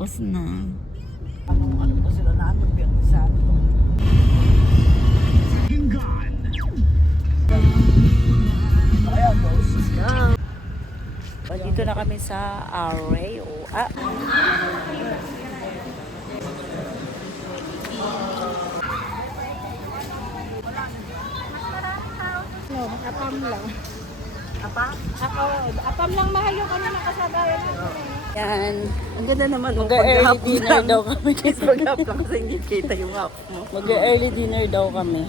Tapos na. Ano pa sila namin sa Dito na kami sa Array. No, apam lang. Apam lang mahal yung ano nakasagayan natin. Yan. Ang ganda naman. Mag-early dinner daw kami. Pag-hap lang kasi hindi kita yung hap mo. Mag-early dinner daw kami.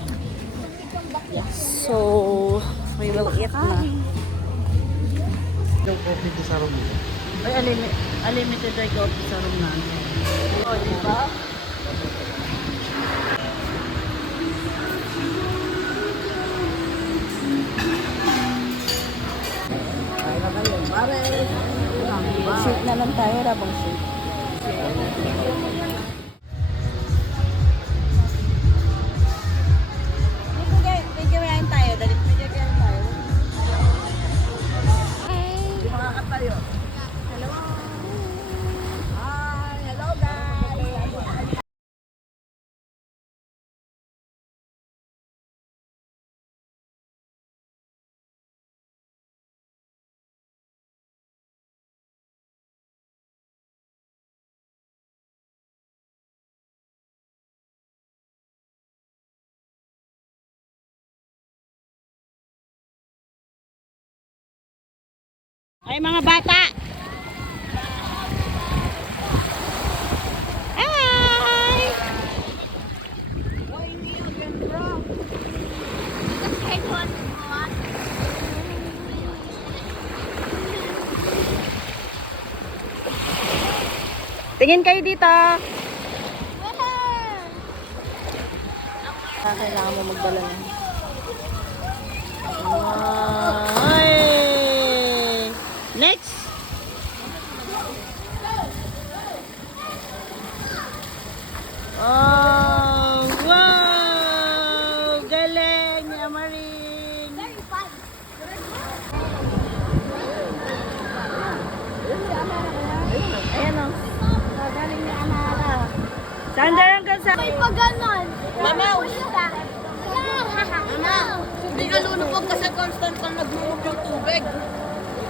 So, we will eat na. Yung coffee ko sa room mo. Ay, unlimited ay coffee sa room namin. Oh, di ba? Kaya na kayo. Pare! Shoot na lang tayo, rabang shoot. Bigyan tayo, dalit bigyan tayo. Hindi makakatayo. Hello. Hi! Hello guys! Ay, mga bata! Hi! Tingin kayo dito! Kailangan mo magdala na. Ay! Next! Oh, wow! Galing ni Amaring! Ayan o. Galing ni Amara. Saan hanggang sa... May paganon. Mamaw! Mama! Hindi ka lunupog kasi constant kang nagmumog yung tubig.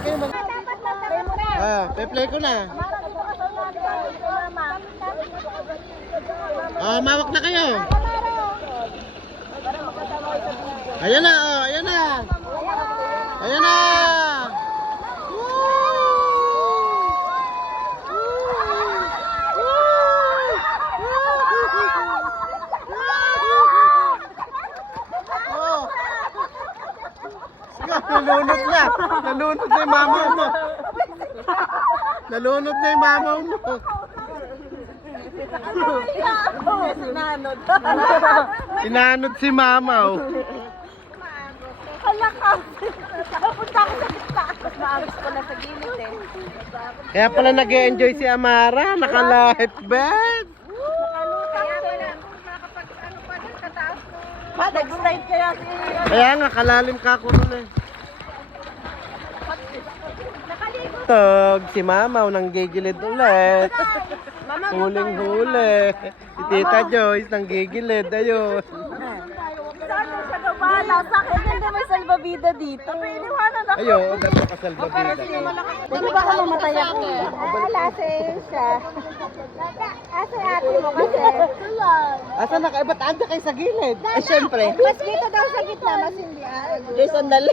Dapat matapay mo na. Pe-play ko na. Amara, dito ka sa mama. Mawak na kayo. Amara! Ayan na, ayan na. Ayan na. Nalunod na. Nalunod na yung mamaw mo. Nalunod na yung mamaw mo. Sinanod. Inanod si mamaw. Hala ka. Napunta ako sa gitna. Mas maagos ko na sa gilid eh. Kaya pala nag-e-enjoy si Amara. Naka-life bed. Kaya pala, nakapag ano pa dyan, kataas mo. Pa, nag-slide kaya si... Kaya nga, kalalim ka ko nun eh. Nakaligo. Tog, si mamaw nang gigilid ulit. Huling-huli. Si Tita Joyce nang gigilid. Ayun. Saan na siya gabala? Sa akin, hindi may salbabida dito. Iniwanan ako. Ayun, ganito kasalbabida. Hindi ba ka mamatay ako? Alase siya. Asa ate mo kasi. Asa na kayo? Ba't anda kayo sa gilid? Ay, syempre. Mas dito daw sa gitna, mas hindi. Joyce, sandali.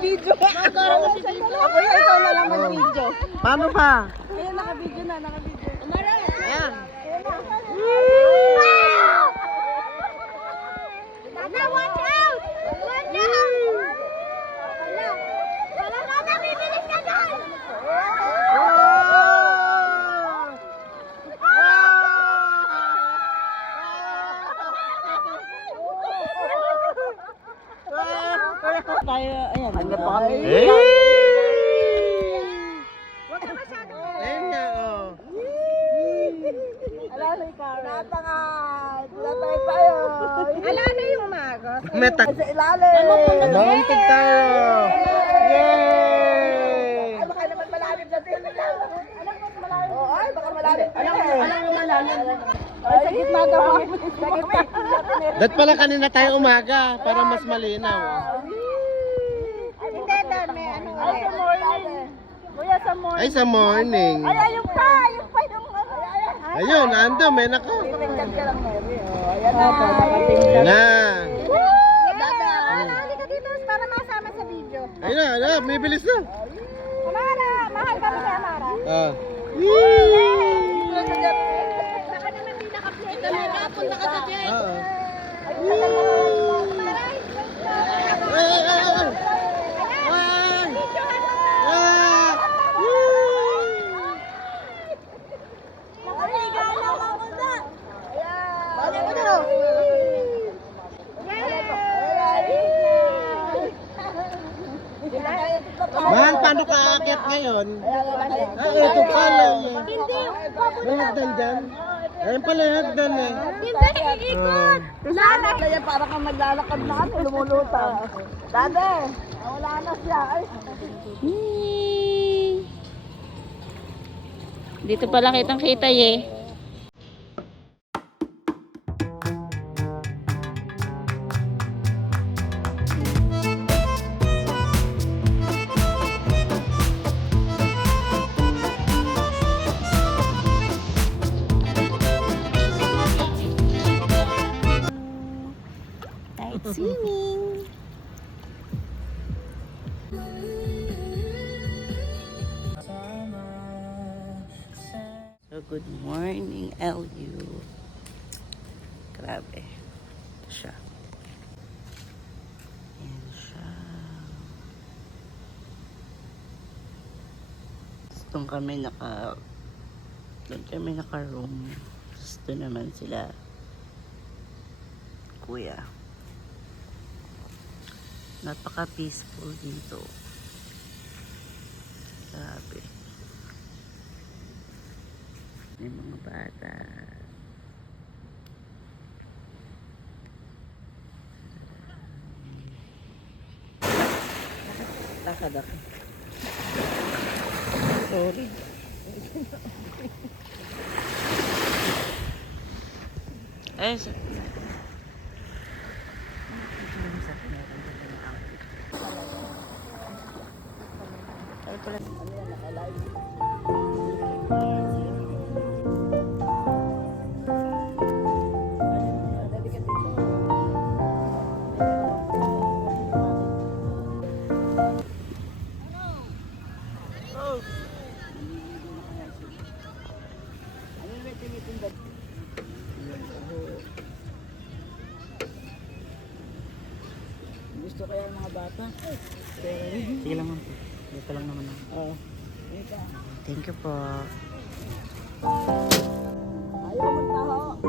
Video. Ako yung ikaw na lang mag-video. Paano ba? Ayun, naka-video na, naka-video. Ayan. Nana, watch out! Watch out! Wala. Wala na, nabibilis ka doon! Tayo, ayan. Ano pa kami? Huwag ka masyado. Ayun nga, oh. Alala ikaw. Natangan. Latay tayo. Alala yung magos. Meta. Sa ilalim. Nanontog tayo. Yay! Ay, baka naman malalim na din. Alam mo, malalim. Oh, ay, baka Ay, sa gitna daw kami. Dat pala kanina tayo umaga para mas malinaw. Hindi doon, may ano. Ay, sa morning. Kuya, sa morning. Ay, sa morning. Ay, ayun pa yung ano. Ayun, ando, may nako. Tingnan ka lang, Mary. Oh, ayan na. Nakatingin Ayun na. Dada! Halika dito para masama sa video. Ayun na, may bilis na. Amara, mahal kami sa Amara. Ah. Baka naman di naka-play. Punta ka sa jet. Oo. Mahal, paano ka aakyat ngayon? Ito pala. May hagdan dyan? Ayun pala yung hagdan eh. Hindi, iikot. Sana kaya para kang maglalakad na ano, lumulutang. Dade, wala na siya. Ay. Dito pala kitang kita eh. Swimming. So, good morning, LU. Grabe. Ito siya. Ayan siya. Doon kami naka-room. Tapos doon naman sila. Kuya. Napaka-peaceful dito. Grabe. May mga bata. Lakad ako. Sorry. Ay, gusto kaya ng mga bata? Sige lang naman. Dito lang naman ako. Oo. Thank you po. Ayaw mo taho.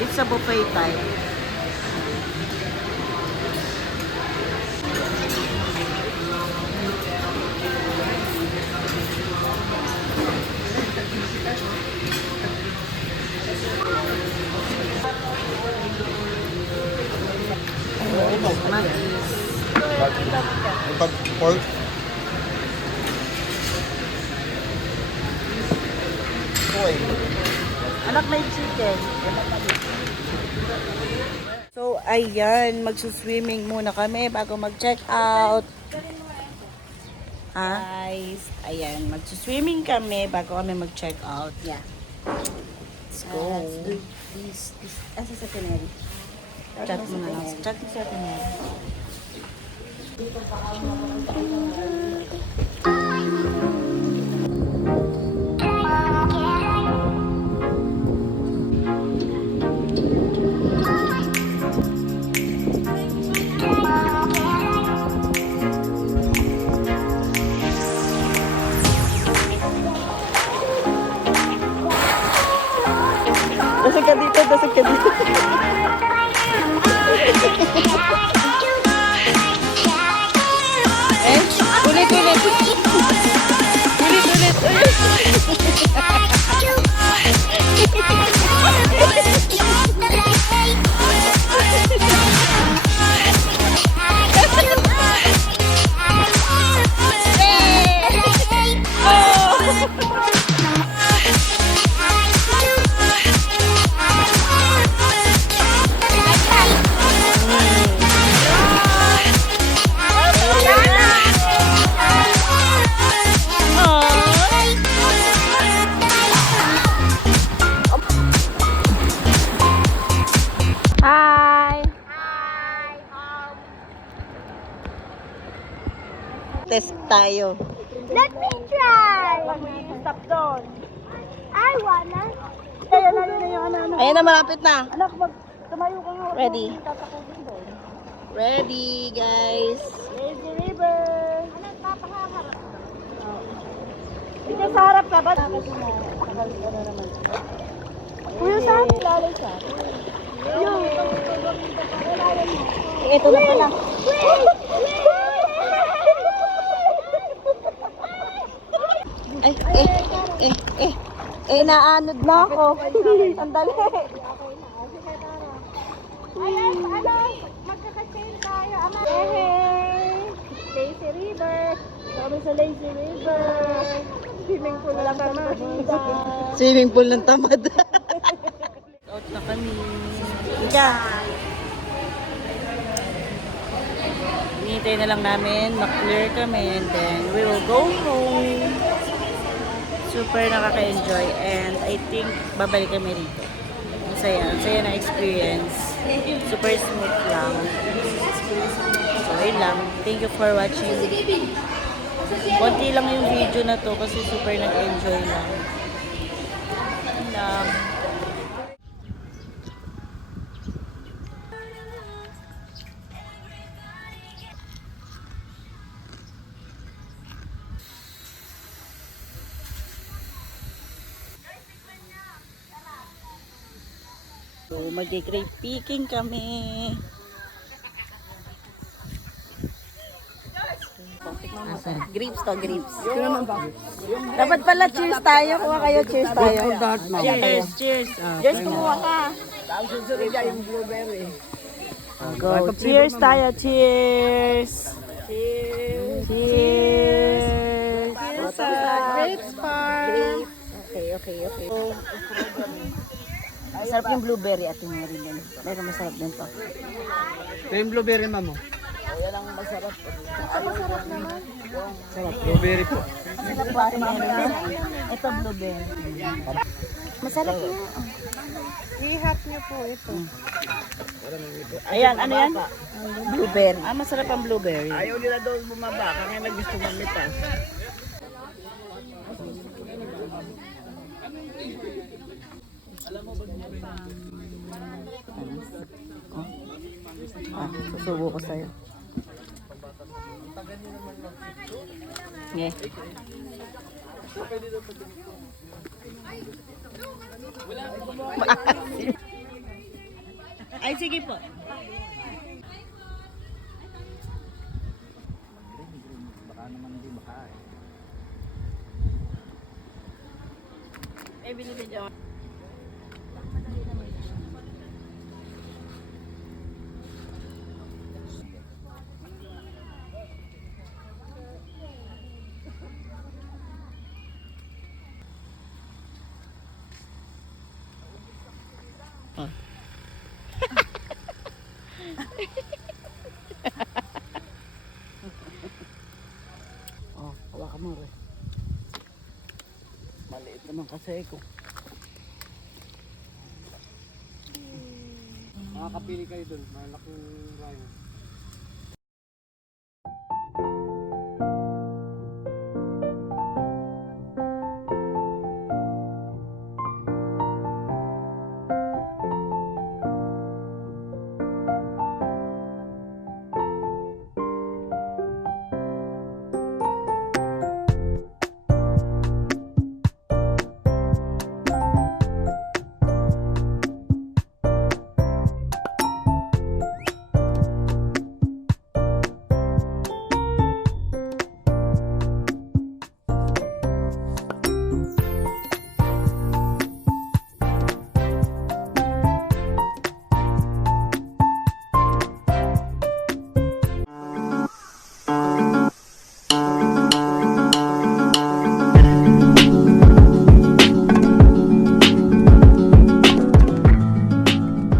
It's a buffet type. Pag pork. Anak may chicken. So, ayan. Magsuswimming muna kami bago mag-check out. Guys, ayan. Magsuswimming kami bago kami mag-check out. Yeah. Let's go. Asa sa Canary? Chat mo na lang. Chat mo sa akin. Dadasag ka dito. Eh, ulit. Hi! Test tayo. Let me try. Stop doon. I wanna. Ayan na, malapit na. Anak, tumayo kayo. Ready? Ready, guys. Lazy River. Anak, papaharap. Dito sa harap ka ba? Kuya, saan? Lalay siya. Ito na pala. Naanod na ako. Sandali. Ayan, ano? Magkaka-chain tayo. Ama. Hey! Lazy River. Kami sa Lazy River. Swimming pool lang kami. Swimming pool ng tamad. Out na kami. Ika. Hinihintay na lang namin. Mag-clear kami and then we will go home. Super nakaka-enjoy and I think babalik kami rito. Masaya na experience. Super smooth lang. So, yun lang. Thank you for watching. Konti lang yung video na to kasi super nag-enjoy lang. Yun lang. So, mag-grape picking kami. Grapes to, grapes. Dapat pala cheers tayo. Kuha kayo, cheers tayo. Cheers, cheers. Cheers, kumuha ka. Go. Cheers tayo, cheers. Cheers. Cheers. Grapes farm. Okay. Masarap yung blueberry at yung rin. Pero masarap din to. Yung blueberry, mamo. Yan ang masarap. Masarap naman. Sarap. Blueberry po. Masarap pa rin yan. Ito blueberry. Masarap yun. Ihap niyo po ito. Ayan, ano yan? Blueberry. Masarap ang blueberry. Ayaw nila doon bumaba. Kaya gusto mamita. Susubo ko sa'yo. Yeah. Ay, sige po. Eh, binili dyan. Oh, hawakan mo rin. Maliit naman kasi ko. Makakapili kayo doon. Malaking ryan.